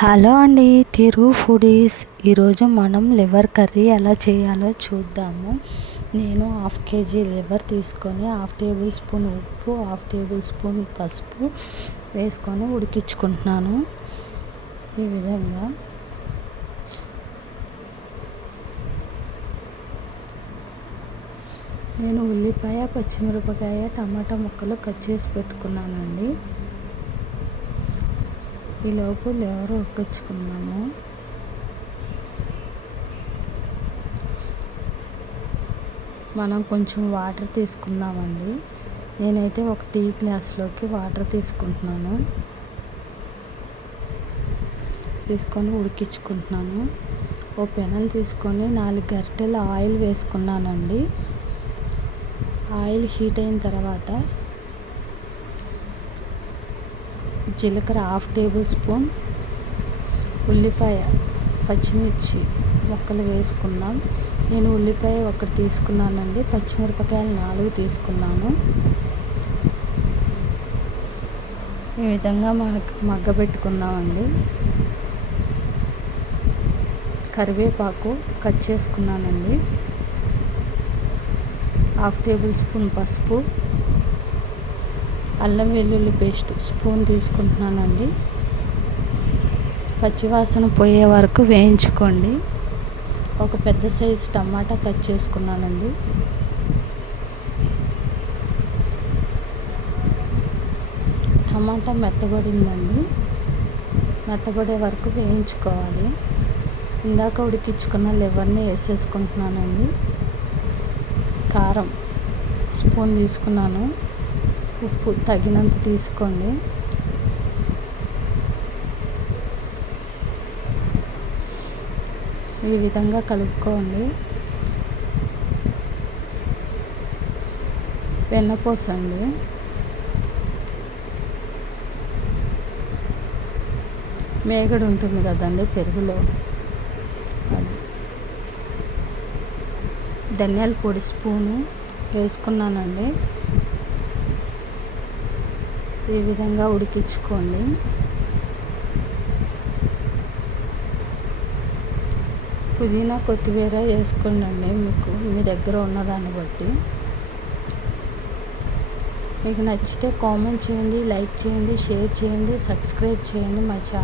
Hello అండి తిరు foodies. ఈరోజు మనం లివర్ కర్రీ ఎలా చేయాలో చూద్దాము. నేను హాఫ్ కేజీ లివర్ తీసుకొని హాఫ్ టేబుల్ స్పూన్ ఉప్పు హాఫ్ టేబుల్ స్పూన్ పసుపు వేసుకొని ఉడికించుకుంటున్నాను. ఈ విధంగా. నేను ఉల్లిపాయ పచ్చిమిరపకాయ టమాటా ముక్కలు కట్ చేసి పెట్టుకున్నానండి. ఈలోపు లేవర్ ఉడికించుకుందాము మనం కొంచెం వాటర్ తీసుకుందామండి. నేనైతే ఒక టీ గ్లాస్లోకి వాటర్ తీసుకుంటున్నాను. తీసుకొని ఉడికించుకుంటున్నాను. ఓ పెనం తీసుకొని నాలుగు గరిటెలు ఆయిల్ వేసుకున్నానండి. ఆయిల్ హీట్ అయిన తర్వాత జీలకర్ర హాఫ్ టేబుల్ స్పూన్ ఉల్లిపాయ పచ్చిమిర్చి ముక్కలు వేసుకుందాం. నేను ఉల్లిపాయ ఒకటి తీసుకున్నానండి. పచ్చిమిరపకాయలు నాలుగు తీసుకున్నాను. ఈ విధంగా మగ్గ మగ్గబెట్టుకుందామండి. కరివేపాకు కట్ చేసుకున్నానండి. హాఫ్ టేబుల్ స్పూన్ పసుపు అల్లం వెల్లుల్లి పేస్ట్ స్పూన్ తీసుకుంటున్నానండి. పచ్చివాసన పోయే వరకు వేయించుకోండి. ఒక పెద్ద సైజు టమాటా కట్ చేసుకున్నానండి. టమాటా మెత్తబడిందండి. మెత్తబడే వరకు వేయించుకోవాలి. ఇందాక ఉడికించుకున్న లివర్ని వేసేసుకుంటున్నానండి. కారం స్పూన్ తీసుకున్నాను. ఉప్పు తగినంత తీసుకోండి. ఈ విధంగా కలుపుకోండి. వెన్నపోసండి మేగడు ఉంటుంది కదండి పెరుగులో. అది. ధనియాల పొడి స్పూను వేసుకున్నానండి. ఈ విధంగా ఉడికించుకోండి. పుదీనా కొత్తిమీర వేసుకోండి మీకు మీ దగ్గర ఉన్నదాన్ని బట్టి. మీకు నచ్చితే కామెంట్ చేయండి లైక్ చేయండి షేర్ చేయండి సబ్స్క్రైబ్ చేయండి మా ఛానల్